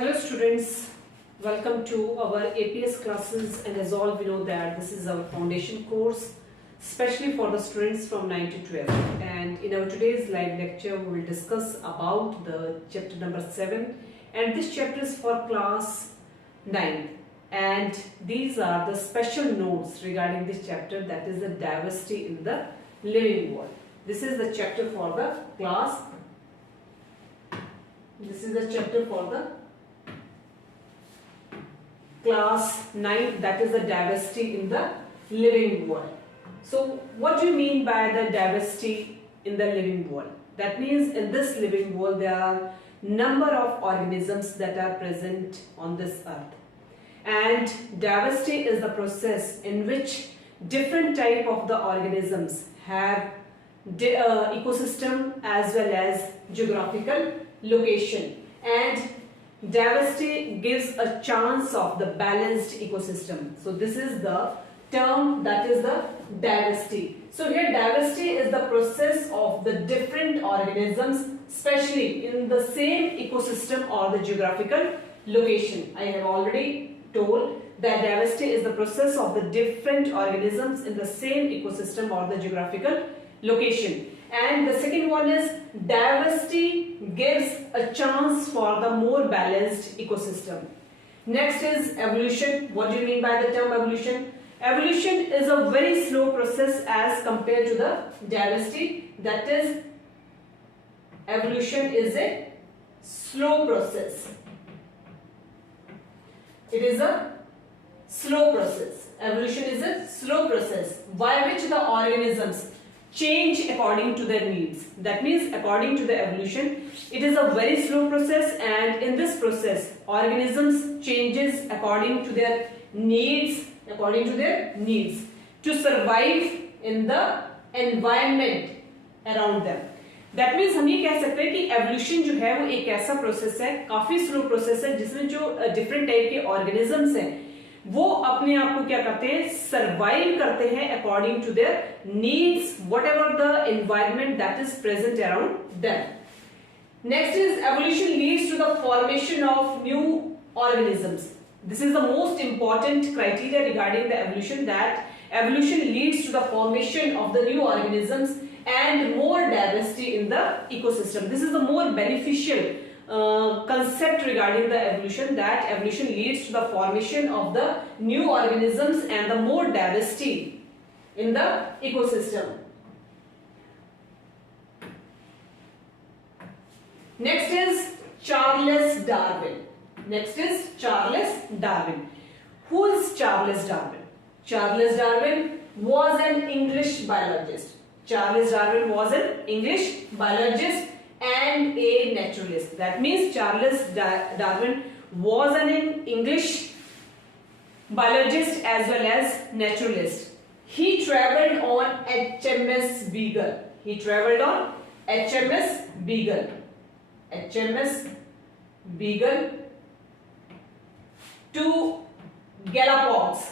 Hello students, welcome to our APS classes, and as all we know that this is our foundation course especially for the students from 9 to 12, and in our today's live lecture we will discuss about the chapter number 7, and this chapter is for class 9, and these are the special notes regarding this chapter, that is the diversity in the living world. This is the chapter for the class. This is the chapter for the class 9, that is the diversity in the living world. So what do you mean by the diversity in the living world? That means in this living world there are number of organisms that are present on this earth, and diversity is the process in which different type of the organisms have ecosystem as well as geographical location, and diversity gives a chance of the balanced ecosystem. So this is the term, that is the diversity. So here diversity is the process of the different organisms, especially in the same ecosystem or the geographical location. I have already told that diversity is the process of the different organisms in the same ecosystem or the geographical location. And the second one is diversity gives a chance for the more balanced ecosystem. Next is evolution. What do you mean by the term evolution? Evolution is a very slow process as compared to the diversity. That is, evolution is a slow process. It is a slow process. Evolution is a slow process by which the organisms change according to their needs. That means according to the evolution, it is a very slow process, and in this process organisms changes according to their needs, to survive in the environment around them. That means हम ये कह सकते हैं कि evolution जो है वो एक ऐसा process है, काफी slow process है, जिसमें जो different type के organisms हैं वो अपने आप को क्या करते हैं, सर्वाइव करते हैं according to their needs, whatever the environment that is present around them. Next is evolution leads to the formation of new organisms. This is the most important criteria regarding the evolution, that evolution leads to the formation of the new organisms and more diversity in the ecosystem. This is the more beneficial concept regarding the evolution, that evolution leads to the formation of the new organisms and the more diversity in the ecosystem. Next is Charles Darwin. Who is Charles Darwin? Charles Darwin was an English biologist. Charles Darwin was an English biologist and a naturalist. That means Charles Darwin was an English biologist as well as naturalist. He traveled on HMS Beagle. To Galapagos.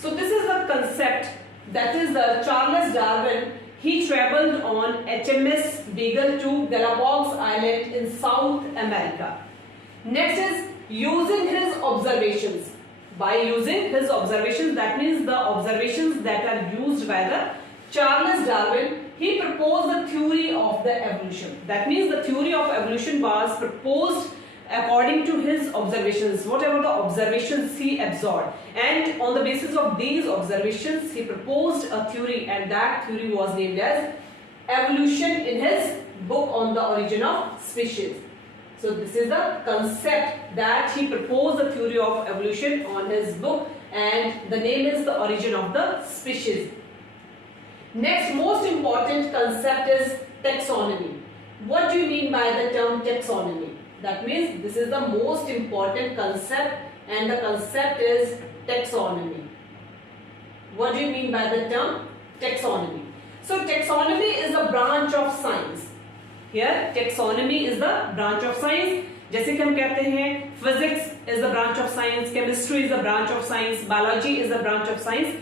So this is the concept, that is the Charles Darwin, he traveled on HMS Beagle to Galapagos Island in South America. Next is using his observations. By using his observations, that means the observations that are used by the Charles Darwin, he proposed the theory of the evolution. That means the theory of evolution was proposed according to his observations, whatever the observations he absorbed, and on the basis of these observations he proposed a theory, and that theory was named as evolution in his book on the origin of species. So this is the concept that he proposed the theory of evolution on his book, and the name is the origin of the species. Next most important concept is taxonomy. What do you mean by the term taxonomy? That means this is the most important concept, and the concept is taxonomy. What do you mean by the term taxonomy? So taxonomy is a branch of science. Here taxonomy is the branch of science. जैसे कि हम कहते हैं physics is the branch of science, chemistry is the branch of science, biology is the branch of science.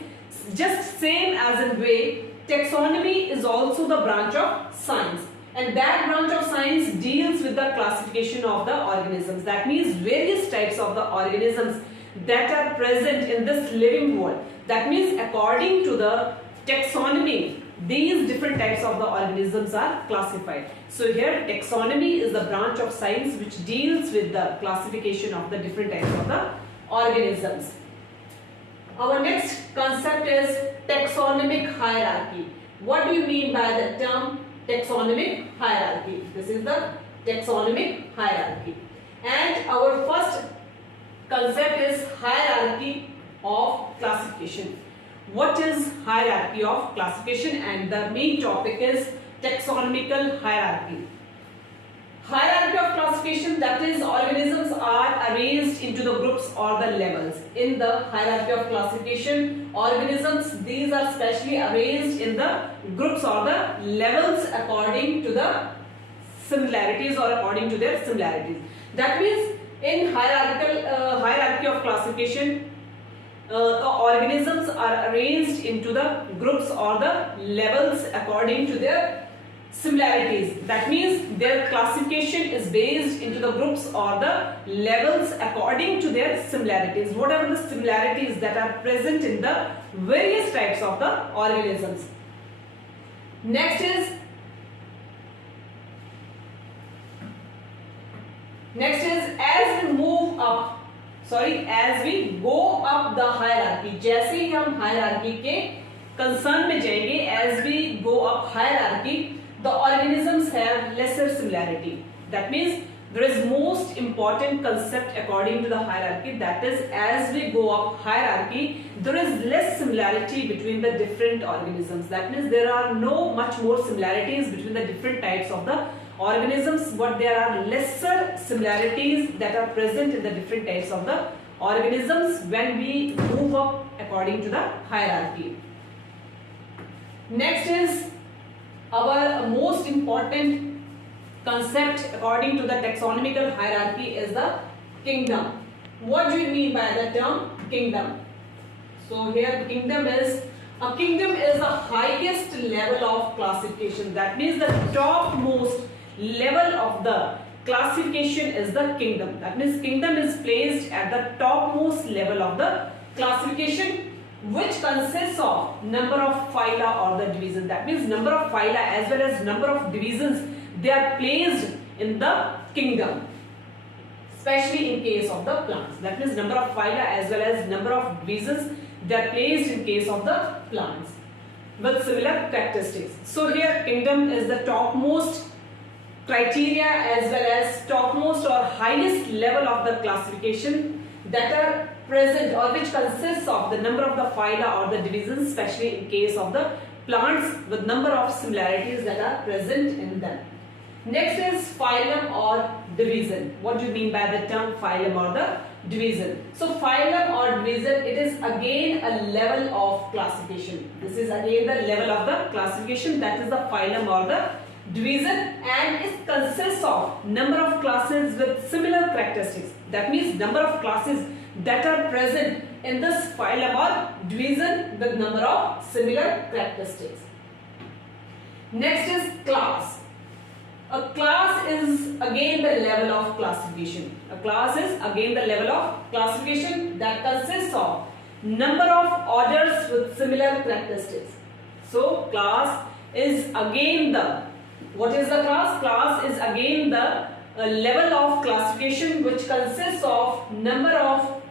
Just same as in way taxonomy is also the branch of science, and that branch of science deals with the classification of the organisms. That means various types of the organisms that are present in this living world. That means according to the taxonomy, these different types of the organisms are classified. So here taxonomy is the branch of science which deals with the classification of the different types of the organisms. Our next concept is taxonomic hierarchy. What do you mean by the term taxonomic hierarchy? This is the taxonomic hierarchy. And our first concept is hierarchy of classification. What is hierarchy of classification? And the main topic is taxonomical hierarchy. Hierarchy of classification, that is, organisms are arranged into the groups or the levels. In the hierarchy of classification, organisms, these are specially arranged in the groups or the levels according to the similarities or according to their similarities. That means in hierarchy of classification, organisms are arranged into the groups or the levels according to their similarities. That means their classification is based into the groups or the levels according to their similarities. Whatever the similarities that are present in the various types of the organisms. Next is as we move up, as we go up the hierarchy, जैसे ही हम hierarchy के concern में जाएंगे, as we go up hierarchy, the organisms have lesser similarity. That means there is most important concept according to the hierarchy, that is, as we go up hierarchy, there is less similarity between the different organisms. That means there are no much more similarities between the different types of the organisms, but there are lesser similarities that are present in the different types of the organisms when we move up according to the hierarchy. Next is our most important concept according to the taxonomical hierarchy is the kingdom. What do you mean by the term kingdom? So here kingdom is the highest level of classification. That means the topmost level of the classification is the kingdom. That means kingdom is placed at the topmost level of the classification, which consists of number of phyla or the divisions. That means number of phyla as well as number of divisions, they are placed in the kingdom, especially in case of the plants. That means number of phyla as well as number of divisions, they are placed in case of the plants with similar characteristics. So here kingdom is the topmost criteria as well as topmost or highest level of the classification that are present or which consists of the number of the phyla or the divisions, especially in case of the plants with number of similarities that are present in them. Next is phylum or division. What do you mean by the term phylum or the division? So phylum or division, it is again a level of classification. This is again the level of the classification, that is the phylum or the division, and it consists of number of classes with similar characteristics. That means number of classes that are present in this phylum or division with number of similar characteristics. Next is class. A class is again the level of classification. A class is again the level of classification that consists of number of orders with similar characteristics. So class is again the, what is the class? Class is again the level of classification which consists of number of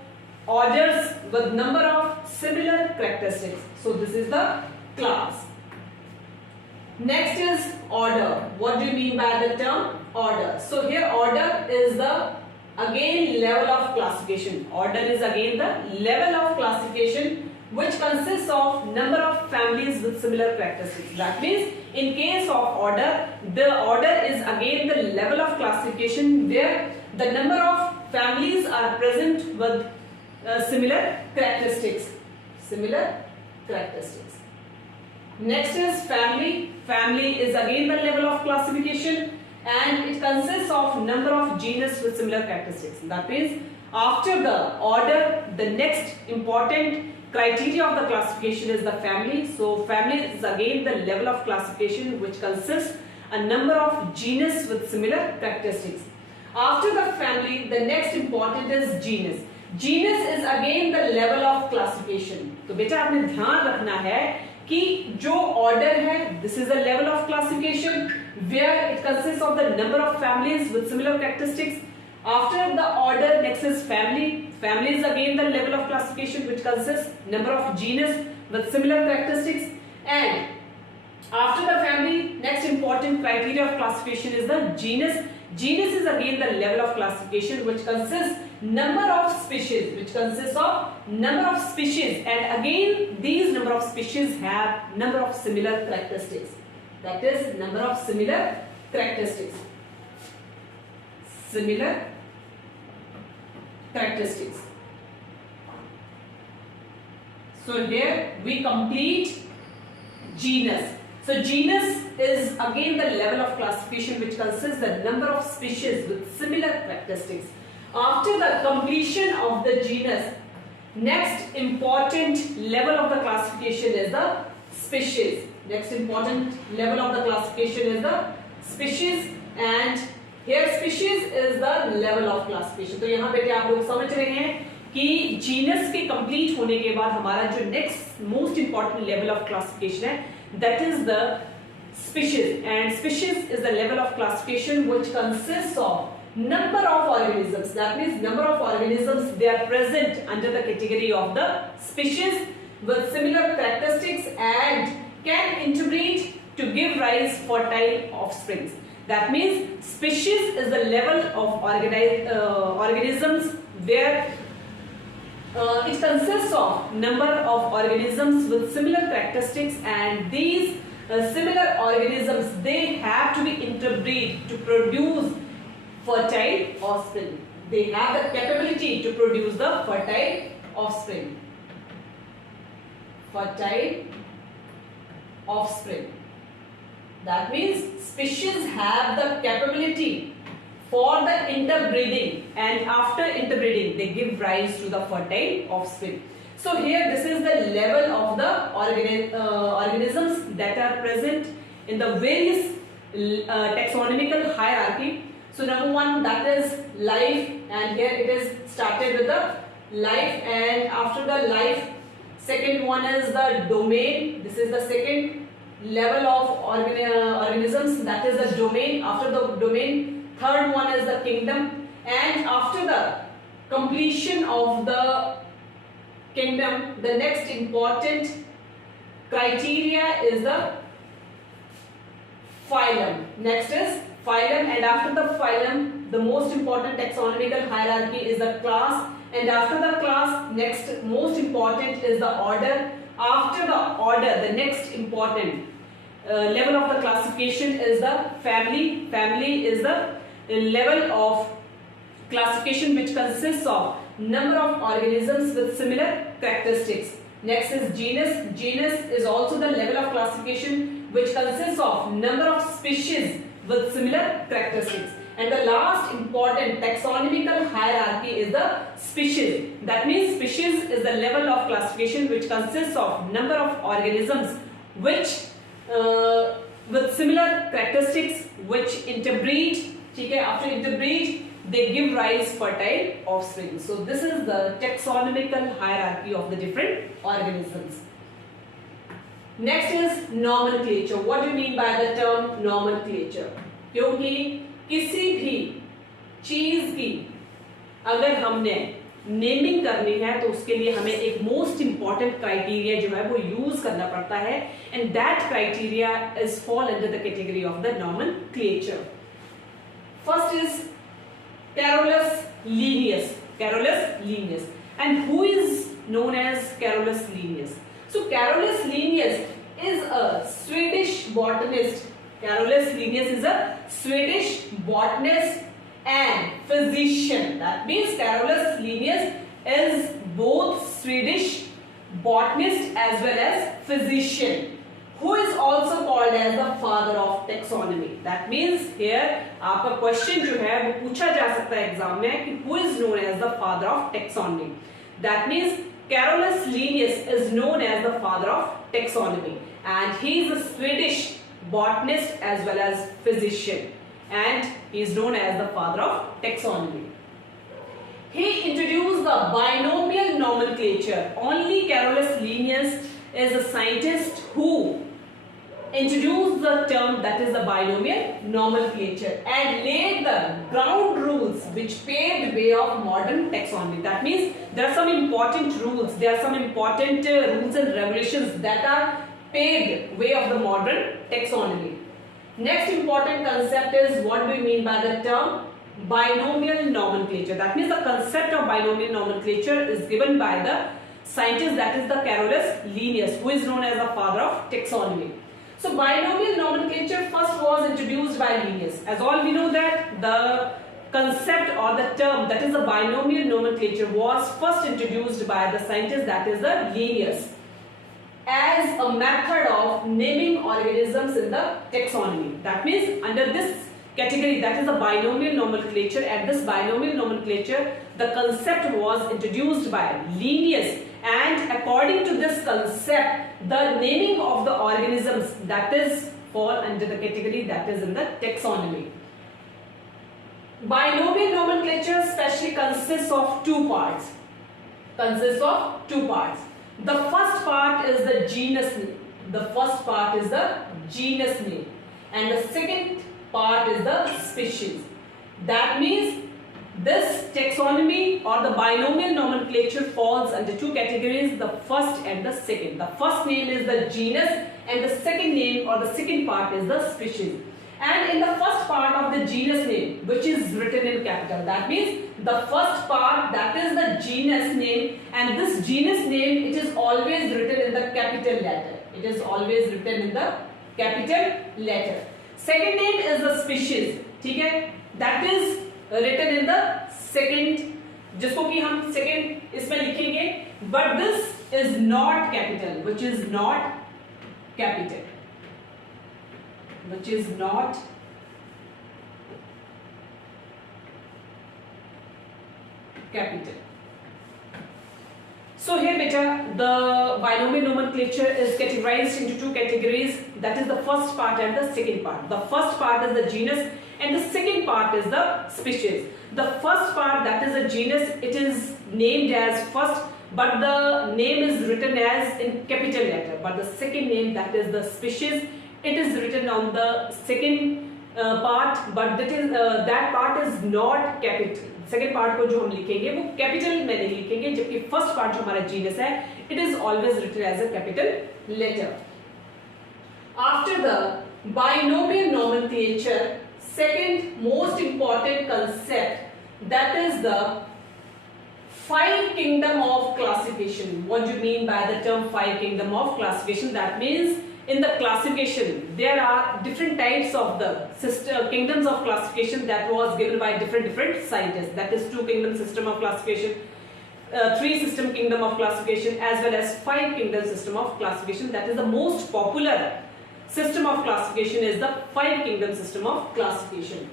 orders with number of similar characteristics. So this is the class. Next is order. What do you mean by the term order? So here order is the again level of classification. Order is again the level of classification which consists of number of families with similar characteristics. That means in case of order, the order is again the level of classification where the number of families are present with similar characteristics. Similar characteristics. Next is family. Family is again the level of classification and it consists of number of genus with similar characteristics. That means after the order, the next important criteria of the classification is the family. So family is again the level of classification which consists a number of genus with similar characteristics. After the family, the next important is genus. Genus is again the level of classification. तो बेटा आपने ध्यान रखना है कि जो order है, this is a level of classification where it consists of the number of families with similar characteristics. After the order, next is family. Family is again the level of classification which consists number of genus with similar characteristics. And after the family, next important criteria of classification is the genus. Genus is again the level of classification which consists number of species, and again these number of species have number of similar characteristics. That is number of similar characteristics. Similar characteristics. So here we complete genus. So genus is again the level of classification which consists the number of species with similar characteristics. After the completion of the genus, next important level of the classification is the species. Next important level of the classification is the species, and here species is the level of classification. तो यहाँ बेटे आप लोग समझ रहे हैं कि genus के complete होने के बाद हमारा जो next most important level of classification है, that is the species, and species is the level of classification which consists of number of organisms. That means number of organisms they are present under the category of the species with similar characteristics and can interbreed to give rise fertile offsprings. That means species is the level of organisms where it consists of number of organisms with similar characteristics, and these similar organisms they have to be interbreed to produce fertile offspring. They have the capability to produce the fertile offspring. Fertile offspring. That means species have the capability for the interbreeding, and after interbreeding they give rise to the fertile offspring. So here this is the level of the organisms that are present in the various taxonomical hierarchy. So number one, that is life, and here it is started with the life, and after the life, second one is the domain. This is the second level of organisms, that is the domain. After the domain, third one is the kingdom, and after the completion of the kingdom, the next important criteria is the phylum. Next is phylum, and after the phylum, the most important taxonomical hierarchy is the class, and after the class, next most important is the order. After the order, the next important level of the classification is the family. Family is the level of classification which consists of number of organisms with similar characteristics. Next is genus. Genus is also the level of classification which consists of number of species with similar characteristics. And the last important taxonomical hierarchy is the species. That means species is the level of classification which consists of number of organisms which with similar characteristics which interbreed. Okay, after interbreed they give rise fertile offspring. So this is the taxonomical hierarchy of the different organisms. Next is nomenclature. What do you mean by the term nomenclature? क्योंकि किसी भी चीज की अगर हमने naming करनी है तो उसके लिए हमें एक मोस्ट इंपॉर्टेंट क्राइटेरिया जो है वो यूज करना पड़ता है, and that criteria is fall under the category of the nomenclature. First is Carolus Linnaeus. Carolus Linnaeus. And who is known as Carolus Linnaeus? So Carolus Linnaeus is a Swedish botanist. Carolus Linnaeus is a Swedish botanist and physician. That means Carolus Linnaeus is both Swedish botanist as well as physician, who is also called as the father of taxonomy. That means here आपका question जो है वो पूछा जा सकता है exam में कि who is known as the father of taxonomy. That means Carolus Linnaeus is known as the father of taxonomy, and he is a Swedish botanist as well as physician, and he is known as the father of taxonomy. He introduced the binomial nomenclature. Only Carolus Linnaeus is a scientist who introduced the term that is the binomial nomenclature and laid the ground rules which paved way of modern taxonomy. That means there are some important rules, there are some important rules and regulations that are paved way of the modern taxonomy. Next important concept is, what do we mean by the term binomial nomenclature? That means the concept of binomial nomenclature is given by the scientist that is the Carolus Linnaeus, who is known as the father of taxonomy. So binomial nomenclature first was introduced by Linnaeus. As all we know that the concept or the term that is the binomial nomenclature was first introduced by the scientist that is the Linnaeus as a method of naming organisms in the taxonomy. That means under this category, that is the binomial nomenclature, and this binomial nomenclature, the concept was introduced by Linnaeus, and according to this concept, the naming of the organisms that is fall under the category that is in the taxonomy. Binomial nomenclature especially consists of two parts. The first part is the genus name. And the second part is the species. That means this taxonomy or the binomial nomenclature falls under two categories, the first and the second. The first name is the genus and the second name or the second part is the species. And in the first part of the genus name, which is written in capital, that means the first part, that is the genus name, and this genus name, it is always written in the capital letter. Second name is the species, ठीक है? That is written in the second, जिसको कि हम second इसमें लिखेंगे, but this is not capital, which is not capital. So here beta, the binomial nomenclature is categorized into two categories, that is the first part and the second part. The first part is the genus and the second part is the species. The first part, that is the genus, it is named as first, but the name is written as in capital letter. But the second name, that is the species, it is written on the second part, but that part is not capital. Second part को जो हम लिखेंगे वो capital में नहीं लिखेंगे, जबकि first part जो हमारा जीनस है, it is always written as a capital letter. After the binomial nomenclature, second most important concept, that is the five kingdom of classification. What do you mean by the term five kingdom of classification? That means in the classification there are different types of the kingdoms of classification that was given by different scientists. That is two kingdom system of classification, three system kingdom of classification, as well as five kingdom system of classification. That is the most popular system of classification is the five kingdom system of classification.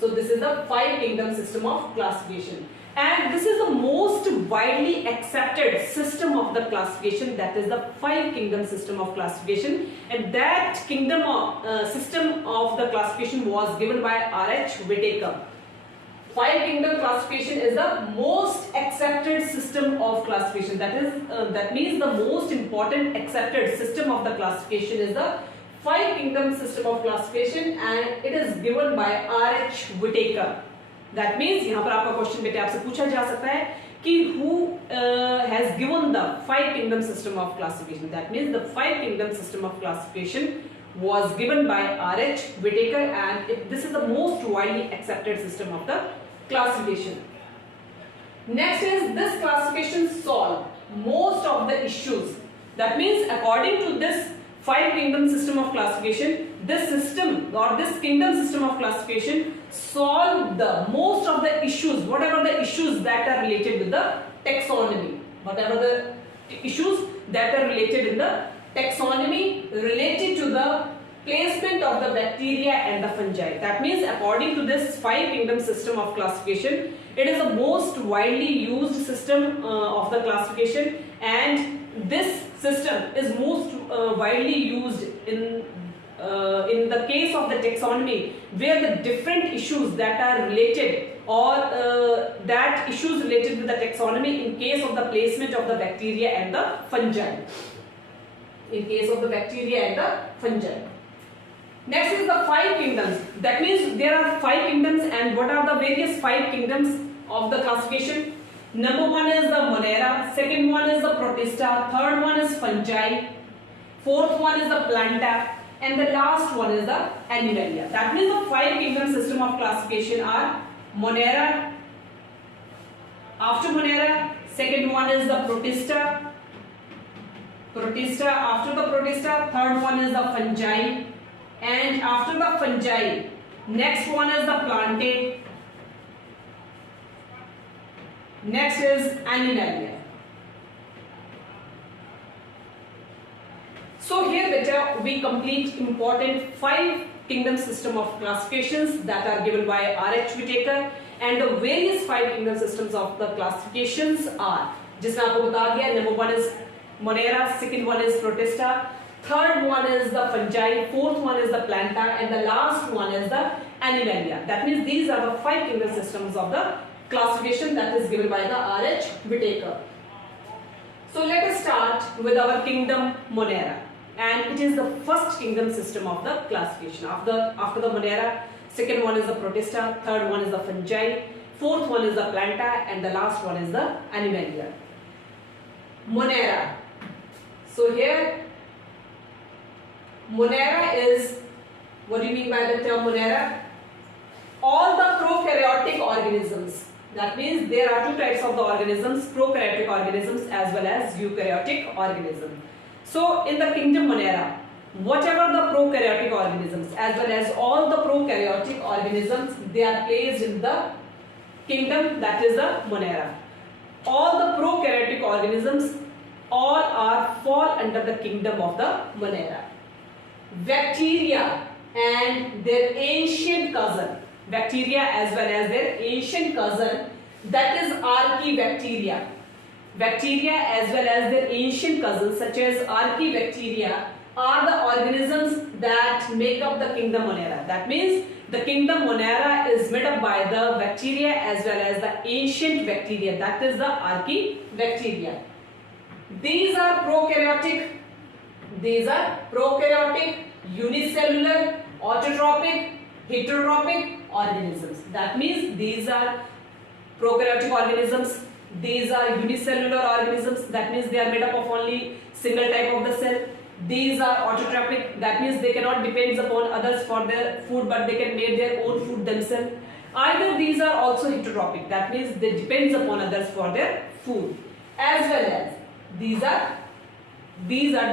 So this is the five kingdom system of classification, and this is the most widely accepted system of the classification, that is the five kingdom system of classification, and that kingdom of system of the classification was given by R.H. Whitaker. Five kingdom classification is the most accepted system of classification. That means the most important accepted system of the classification is the five kingdom system of classification, and it is given by R.H. Whitaker. That means यहाँ पर आपका question बेटे आपसे पूछा जा सकता है कि who has given the five kingdom system of classification. That means the five kingdom system of classification was given by R.H. Whitaker, and this is the most widely accepted system of the classification. Next is this classification solve most of the issues. That means according to this five kingdom system of classification, this system or this kingdom system of classification solve the most of the issues, whatever the issues that are related with the taxonomy, whatever the issues that are related in the taxonomy related to the placement of the bacteria and the fungi. That means according to this 5-kingdom system of classification, it is the most widely used system of the classification, and this system is most widely used in the case of the taxonomy, where the different issues that are related or that issues related with the taxonomy in case of the placement of the bacteria and the fungi. In case of the bacteria and the fungi. Next is the 5 kingdoms. That means there are 5 kingdoms, and what are the various 5 kingdoms of the classification? Number 1 is the Monera, second one is the Protista, third one is fungi, fourth one is the Planta, and the last one is the Animalia. That means the 5 kingdom system of classification are Monera, after Monera, second one is the Protista, after the Protista, third one is the fungi, and after the fungi, next one is the Plantae, next is Animalia. So here beta we complete important 5 kingdom system of classifications that are given by R.H. Whittaker, and the various 5 kingdom systems of the classifications are, जिसमें आपको बता दिया, number 1 is Monera, second one is Protista, third one is the fungi, fourth one is the Planta, and the last one is the Animalia. That means these are the 5 kingdom systems of the classification that is given by the R.H. Whittaker. So let us start with our kingdom Monera, and it is the first kingdom system of the classification. After the Monera, second one is the Protista, third one is the fungi, fourth one is the Planta, and the last one is the Animalia. Monera. So here Monera is, what do you mean by the term Monera? All the prokaryotic organisms. That means there are 2 types of the organisms, prokaryotic organisms as well as eukaryotic organisms. So in the kingdom Monera, whatever the prokaryotic organisms as well as all the prokaryotic organisms, they are placed in the kingdom that is the Monera. All the prokaryotic organisms all fall under the kingdom of the Monera. Bacteria and their ancient cousin, bacteria as well as their ancient cousin, that is Archaebacteria. Bacteria as well as their ancient cousins such as Archaebacteria are the organisms that make up the kingdom Monera. That means the kingdom Monera is made up by the bacteria as well as the ancient bacteria, that is the Archaebacteria. These are prokaryotic, unicellular, autotrophic, heterotrophic organisms. That means these are prokaryotic organisms, these are unicellular organisms, that means they are made up of only single type of the cell. These are autotrophic, that means they cannot depend upon others for their food, but they can make their own food themselves. Either these are also heterotrophic, that means they depend upon others for their food, as well as these are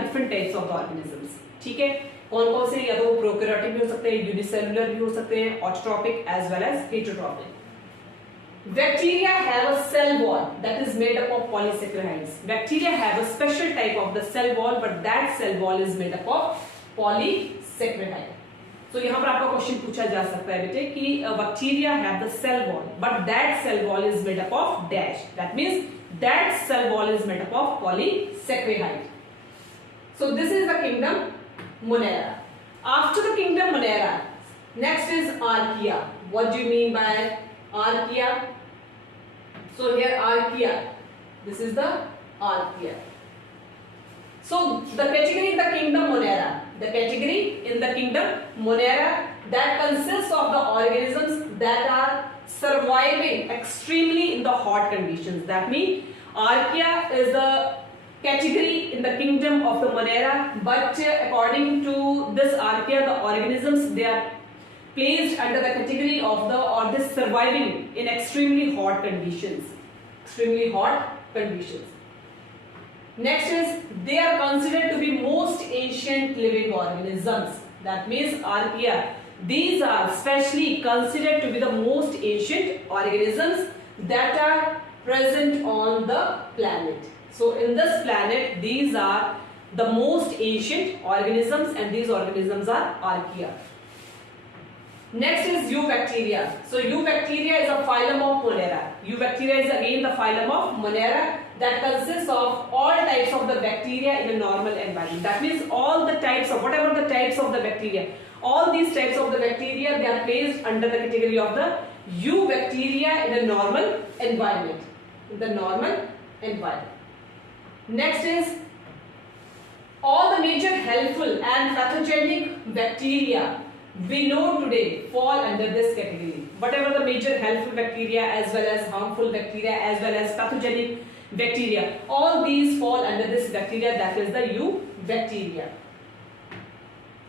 different types of organisms. ठीक है, कौन-कौन से, या तो prokaryotic भी हो सकते हैं, यूनिसेलुलर भी हो सकते हैं, autotrophic as well as heterotrophic. Bacteria have a cell wall that is made up of polysaccharides. Bacteria have a special type of the cell wall, but that cell wall is made up of polysaccharide. So यहाँ पर आपका question पूछा जा सकता है बेटे कि bacteria have the cell wall, but that cell wall is made up of dash. That means that cell wall is made up of polysaccharide. So this is the kingdom Monera. After the kingdom Monera, next is Archaea. What do you mean by Archaea? So here Archaea, this is the Archaea. So the category in the kingdom Monera, that consists of the organisms that are surviving extremely in the hot conditions. That means Archaea is the category in the kingdom of the Monera, but according to this Archaea, the organisms, they are placed under the category of the, or this surviving in extremely hot conditions. Next is, they are considered to be most ancient living organisms. That means Archaea, these are specially considered to be the most ancient organisms that are present on the planet. So in this planet, these are the most ancient organisms, and these organisms are archaea. Next is Eubacteria. So Eubacteria is a phylum of Monera. Eubacteria is again the phylum of Monera that consists of all types of the bacteria in a normal environment. That means all the types of whatever the types of the bacteria, all these types of the bacteria, they are placed under the category of the Eubacteria in a normal environment. In the normal environment. Next is all the major helpful and pathogenic bacteria we know today fall under this category. Whatever the major helpful bacteria as well as harmful bacteria as well as pathogenic bacteria, all these fall under this bacteria, that is the Eubacteria.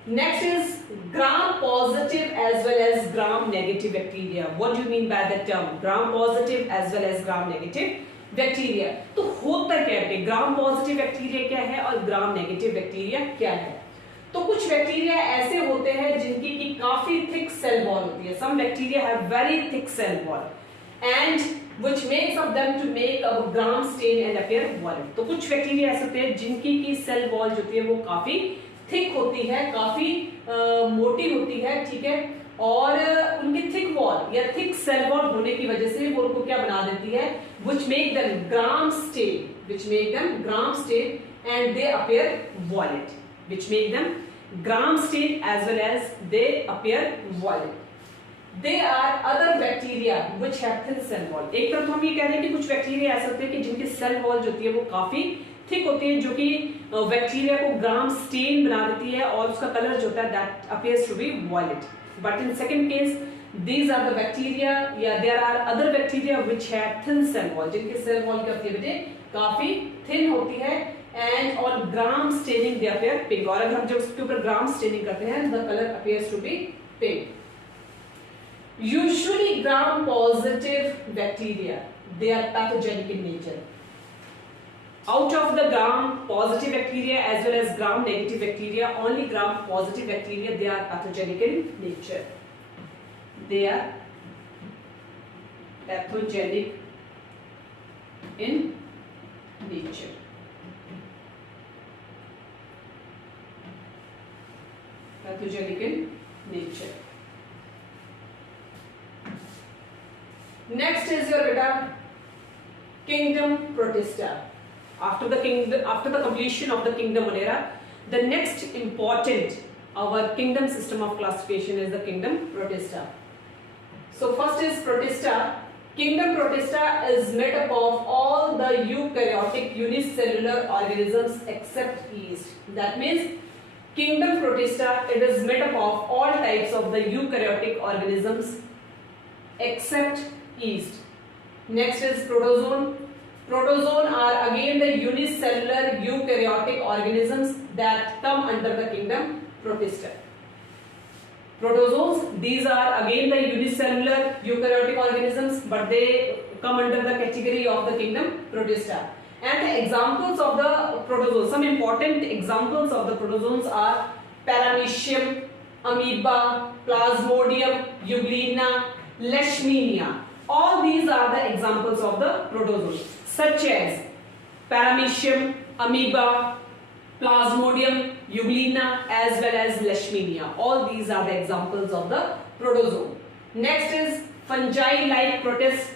Next is gram positive as well as gram negative bacteria. What do you mean by that term? Gram positive as well as gram negative bacteria. तो होता क्या है, gram positive bacteria क्या है और gram negative bacteria क्या है? तो कुछ बैक्टीरिया ऐसे होते हैं जिनकी की काफी थिक सेल वॉल होती है. Some bacteria have very thick cell wall and which makes of them to make a gram stain and appear violet. तो कुछ बैक्टीरिया ऐसे होते हैं जिनकी की सेल वॉल जो होती है वो काफी थिक होती है, काफी मोटी होती है, ठीक है, और उनकी थिक वॉल या थिक सेल वॉल होने की वजह से वो उनको क्या बना देती है, which make them gram stain, which make them gram stain and they appear violet, which make them gram stain as well as they appear violet. They are other bacteria which have thin cell wall. एक तरफ हम ये कह रहे हैं कि कुछ bacteria ऐसे होते हैं कि जिनकी सेल वॉल जो होती है वो काफी थिक होती है, जो कि बैक्टीरिया को ग्राम स्टेन बना देती है और उसका कलर जो होता है that appears to be violet. But in second case, these are the bacteria, yeah, there are other bacteria which have thin cell wall, जिनकी cell wall क्या होती है बेटे काफी thin होती है and on gram staining they appear pink. और अगर हम जब उसके ऊपर gram staining करते हैं, the color appears to be pink. Usually gram positive bacteria, they are pathogenic in nature. Out of the gram positive bacteria as well as gram negative bacteria, only gram positive bacteria, they are pathogenic in nature. They are pathogenic in nature. Pathogenic in nature. Next is your beta kingdom Protista. After the completion of the kingdom Monera, the next important our kingdom system of classification is the kingdom Protista. So first is Protista. Kingdom Protista is made up of all the eukaryotic unicellular organisms except yeast. That means kingdom Protista, it is made up of all types of the eukaryotic organisms except yeast. Next is Protozoan. Protozoan are again the unicellular eukaryotic organisms that come under the kingdom Protista. Protozoans, these are again the unicellular eukaryotic organisms, but they come under the category of the kingdom Protista. And the examples of the protozoans, some important examples of the protozoans are Paramecium, Amoeba, Plasmodium, Euglena, Leishmania. All these are the examples of the protozoans, such as Paramecium, Amoeba, Plasmodium, Euglena as well as Leishmania. All these are the examples of the protozoan. Next is fungi-like protists.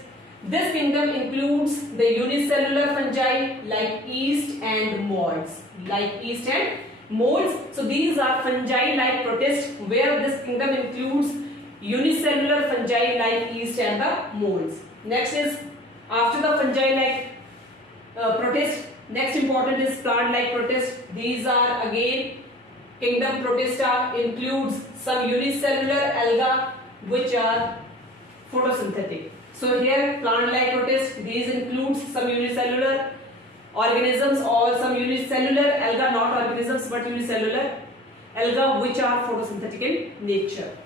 This kingdom includes the unicellular fungi like yeast and molds. Like yeast and molds. So these are fungi-like protists where this kingdom includes unicellular fungi like yeast and the molds. Next is after the fungi-like protist, next important is plant-like protist. These are again kingdom Protista, includes some unicellular alga which are photosynthetic. So here plant-like protist, these includes some unicellular organisms or some unicellular alga, not organisms but unicellular alga which are photosynthetic in nature.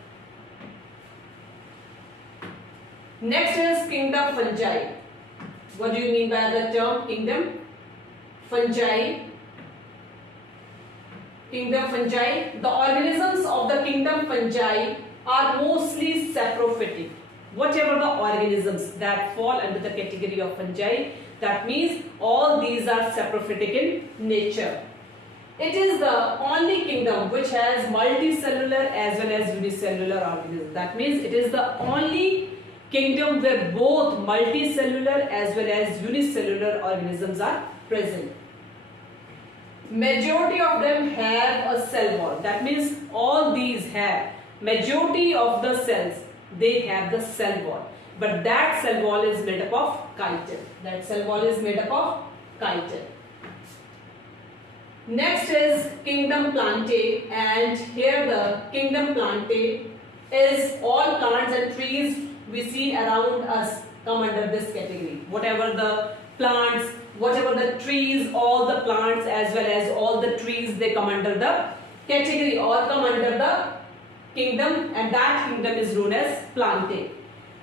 Next is kingdom fungi. What do you mean by the term kingdom fungi? Kingdom fungi, the organisms of the kingdom fungi are mostly saprophytic. Whatever the organisms that fall under the category of fungi, that means all these are saprophytic in nature. It is the only kingdom which has multicellular as well as unicellular organisms. That means it is the only kingdom where both multicellular as well as unicellular organisms are present. Majority of them have a cell wall. That means all these have, majority of the cells, they have the cell wall. But that cell wall is made up of chitin. That cell wall is made up of chitin. Next is kingdom Plantae, and here the kingdom Plantae is all plants and trees we see around us come under this category. Whatever the plants, whatever the trees, all the plants as well as all the trees, they come under the category or come under the kingdom, and that kingdom is known as Plantae.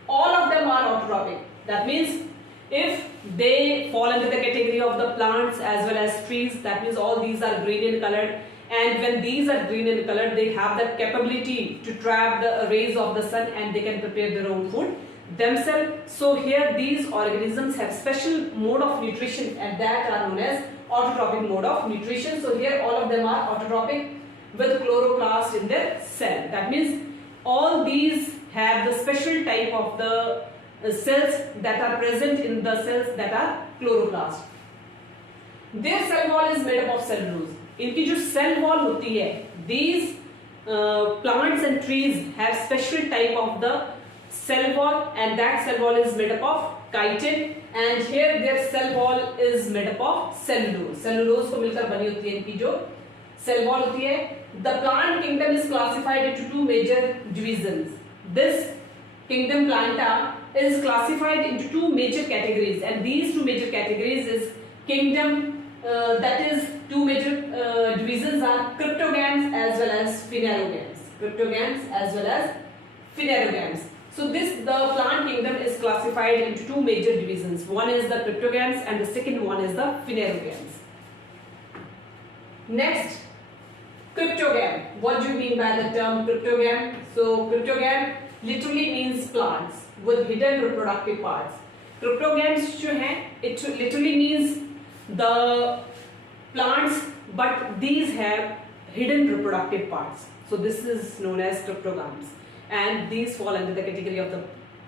All of them are autotrophic. That means if they fall under the category of the plants as well as trees, that means all these are green in colored, and when these are green in colored, they have the capability to trap the rays of the sun and they can prepare their own food themselves. So here these organisms have special mode of nutrition, and that are known as autotrophic mode of nutrition. So here all of them are autotrophic with chloroplast in their cell. That means all these have the special type of the cells that are present in the cells that are chloroplast. Their cell wall is made up of cellulose. इनकी जो cell wall होती है, these plants and trees have special type of the cell wall, and that cell wall is made up of chitin, and here their cell wall is made up of cellulose. Cellulose को मिलकर बनी होती है इनकी जो cell wall होती है. The plant kingdom is classified into two major divisions. This kingdom Planta is classified into two major categories, and these two major categories is kingdom that is two major divisions are cryptogams as well as phanerogams. Cryptogams as well as phanerogams. So the plant kingdom is classified into two major divisions. One is the cryptogams and the second one is the phanerogams. Next, cryptogam. What do you mean by the term cryptogam? So cryptogam literally means plants with hidden reproductive parts. Cryptogams जो हैं, it literally means the plants, but these have hidden reproductive parts. So this is known as cryptogams, and these fall under the category of the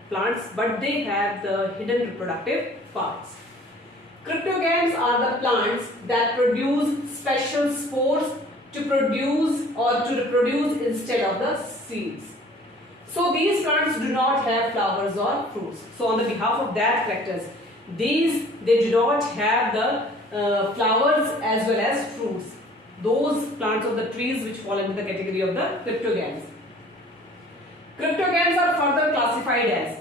plants, but they have the hidden reproductive parts. Cryptogams are the plants that produce special spores to produce or to reproduce instead of the seeds. So these plants do not have flowers or fruits. So on the behalf of that characters, they do not have the flowers as well as fruits. Those plants of the trees which fall under the category of the cryptogams. Cryptogams are further classified as,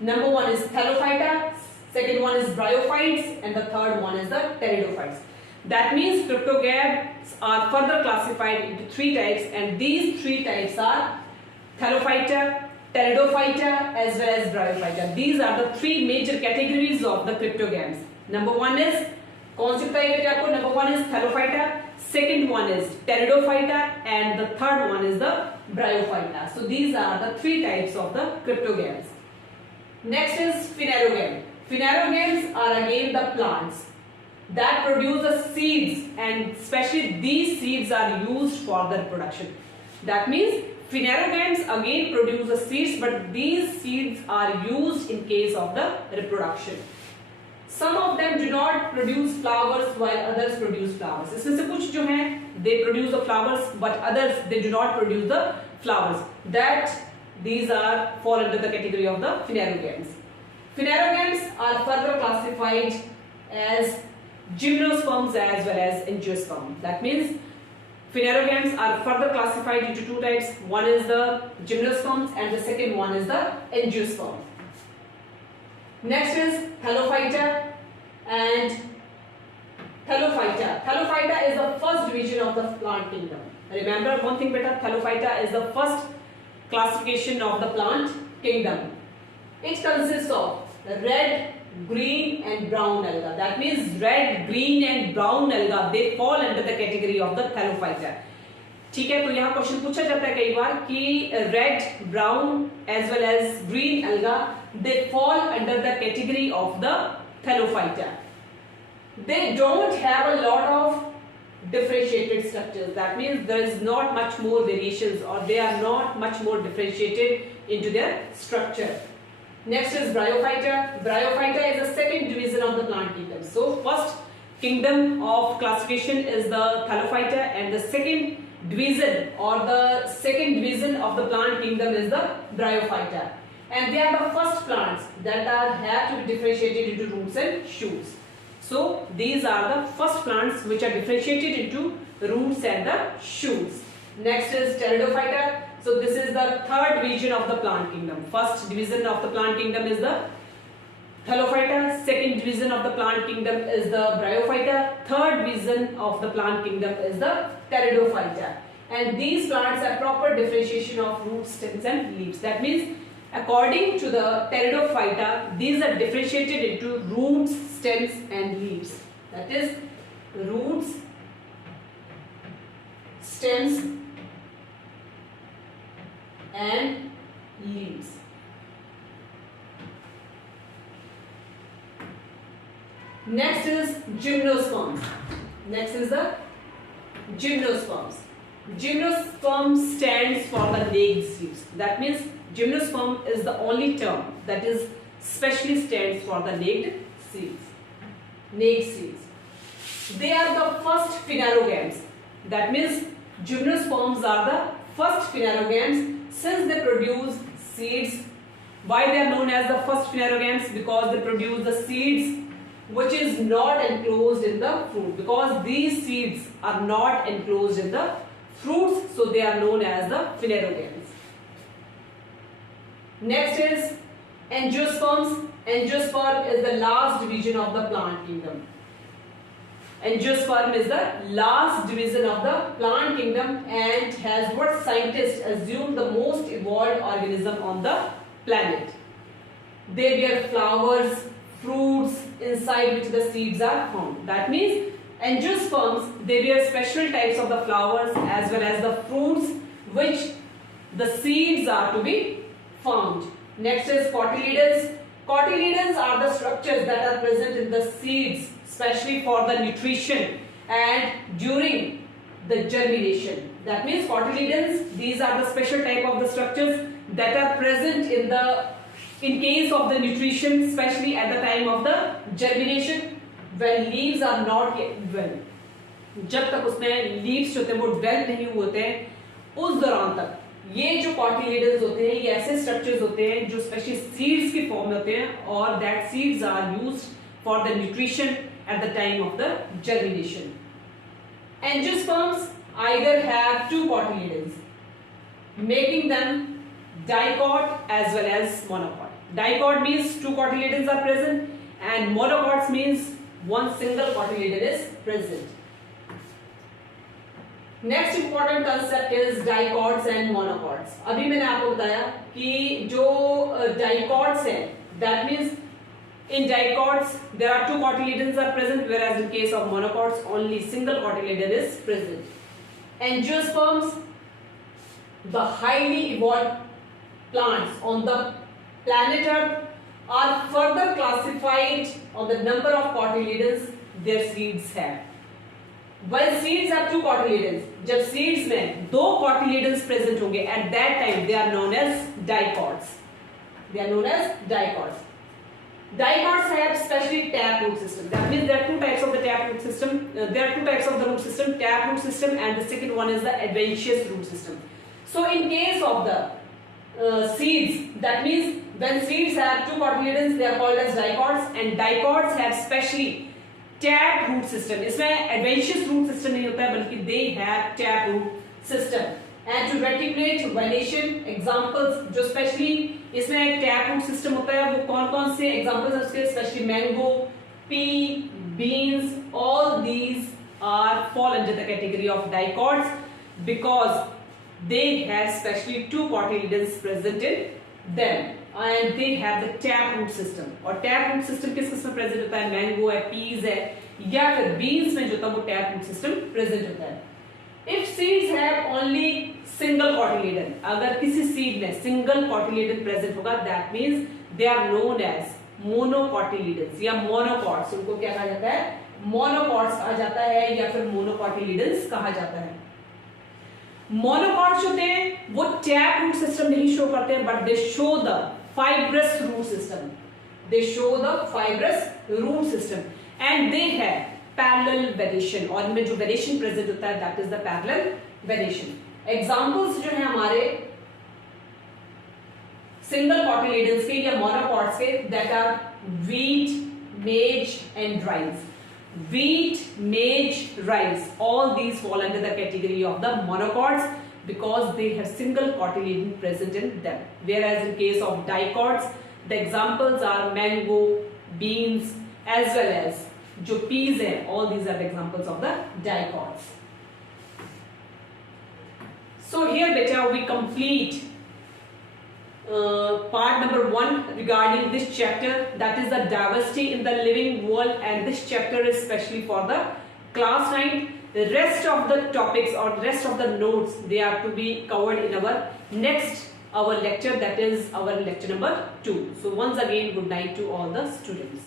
number one is Thallophyta, second one is Bryophytes, and the third one is the Pteridophytes. That means cryptogams are further classified into three types, and these three types are Thallophyta, Pteridophyta as well as Bryophyta. These are the three major categories of the cryptogams. Number one is, कौन सी बताइए बेटे आपको? Number one is Thallophyta, second one is Pteridophyta, and the third one is the Bryophyta. So these are the three types of the cryptogams. Next is Phanerogam. Phanerogams are again the plants that produce the seeds, and especially these seeds are used for the reproduction. That means Phanerogams again produce the seeds, but these seeds are used in case of the reproduction. Some of them do not produce flowers while others produce flowers. इसमें से कुछ जो हैं, they produce the flowers, but others they do not produce the flowers. That these are fall under the category of the Phanerogams. Phanerogams are further classified as gymnosperms as well as angiosperms. That means Phanerogams are further classified into two types. One is the gymnosperms and the second one is the angiosperm. Next is Thallophyta and Thallophyta. Thallophyta is the first division of the plant kingdom. Remember one thing beta, Thallophyta is the first classification of the plant kingdom. It consists of red, green and brown alga. That means red, green and brown alga, they fall under the category of the Thallophyta. ठीक है, तो यहाँ question पूछा जाता है कई बार कि red, brown as well as green alga, they fall under the category of the Thallophyta. They don't have a lot of differentiated structures. That means there is not much more variations, or they are not much more differentiated into their structure. Next is Bryophyta. Bryophyta is the second division of the plant kingdom. So first kingdom of classification is the Thallophyta, and the second division or the second division of the plant kingdom is the Bryophyta. And they are the first plants that have to be differentiated into roots and shoots. So these are the first plants which are differentiated into roots and the shoots. Next is Pteridophyta. So this is the third division of the plant kingdom. First division of the plant kingdom is the Thallophyta. Second division of the plant kingdom is the Bryophyta. Third division of the plant kingdom is the Pteridophyta. And these plants have proper differentiation of roots, stems and leaves. That means according to the Pteridophyta, these are differentiated into roots, stems and leaves. That is roots, stems and leaves. Next is gymnosperms. Next is the gymnosperms. Gymnosperm stands for the naked seeds. That means gymnosperm is the only term that is specially stands for the naked seeds. Naked seeds. They are the first phanerogams. That means gymnosperms are the first phanerogams since they produce seeds. Why they are known as the first phanerogams? Because they produce the seeds which is not enclosed in the fruit. Because these seeds are not enclosed in the fruits, so they are known as the phanerogams. Next is angiosperms. Angiosperm is the last division of the plant kingdom. Angiosperm is the last division of the plant kingdom and has what scientists assume the most evolved organism on the planet. They bear flowers, fruits inside which the seeds are found. That means angiosperms, they bear special types of the flowers as well as the fruits which the seeds are to be found. Next is cotyledons. Cotyledons are the structures that are present in the seeds, especially for the nutrition and during the germination. That means cotyledons, these are the special type of the structures that are present in case of the nutrition, especially at the time of the germination, when leaves are not yet well. जब तक उसमें leaves जो होते हैं वो well नहीं होते हैं, उस दौरान तक ये जो cotyledons होते हैं, ये ऐसे structures होते हैं जो स्पेशली seeds की फॉर्म में होते हैं, और that seeds are used for the nutrition at the time of the germination. Angiosperms either have two cotyledons, making them dicot as well as monocot. Dicot means two cotyledons are present, and monocots means one single cotyledon is present. Next important concept is dicots and monocots. अभी मैंने आपको बताया कि जो dicots हैं, that means in dicots there are two cotyledons are present, whereas in case of monocots only single cotyledon is present. Angiosperms, the highly evolved plants on the planet Earth, are further classified on the number of cotyledons their seeds have. While seeds have two cotyledons, जब seeds में दो cotyledons present होंगे, at that time they are known as dicots. They are known as dicots. Dicots have specially tap root system. That means there are two types of the tap root system. There are two types of the root system: tap root system, and the second one is the adventitious root system. So in case of the seeds, that means when seeds have two cotyledons, they are called as dicots, and dicots have specially tap root system. इसमें adventitious root system नहीं होता है, बल्कि they have tap root system. And to reticulate venation, examples जो specially इसमें tap root system होता है, वो कौन-कौन से examples हैं उसके? Especially mango, pea, beans, all these are fall under the category of dicots because they have specially two cotyledons present in them. And they have the tap root system. और tap root system किस किस में present होता है? Mango है, peas है, या फिर beans में जो होता है वो tap root system present होता है. If seeds have only single cotyledon, अगर किसी seed में single cotyledon present होगा, that means they are known as monocotyledons या monocots. उनको क्या कहा जाता है? मोनोकॉट्स कहा जाता है या फिर मोनोकॉटिलिडन्स कहा जाता है। मोनोकॉट्स होते हैं वो टैप रूट सिस्टम नहीं शो करते हैं, but they show the fibrous root system, they show the fibrous root system and they have parallel variation, और इनमें जो वेरिएशन प्रेजेंट होता है that is the parallel variation. Examples जो है हमारे सिंगल कॉटिलिडन्स के या मोनोकॉट्स के, that are wheat, maize and rice. Wheat, maize, rice, all these fall under the category of the monocots because they have single cotyledon present in them, whereas in case of dicots the examples are mango, beans as well as जो peas हैं, all these are the examples of the dicots. So here beta we complete part number 1 regarding this chapter, that is the diversity in the living world, and this chapter is especially for the class 9. The rest of the topics or rest of the notes, they are to be covered in our lecture, that is our lecture number 2. So once again, good night to all the students.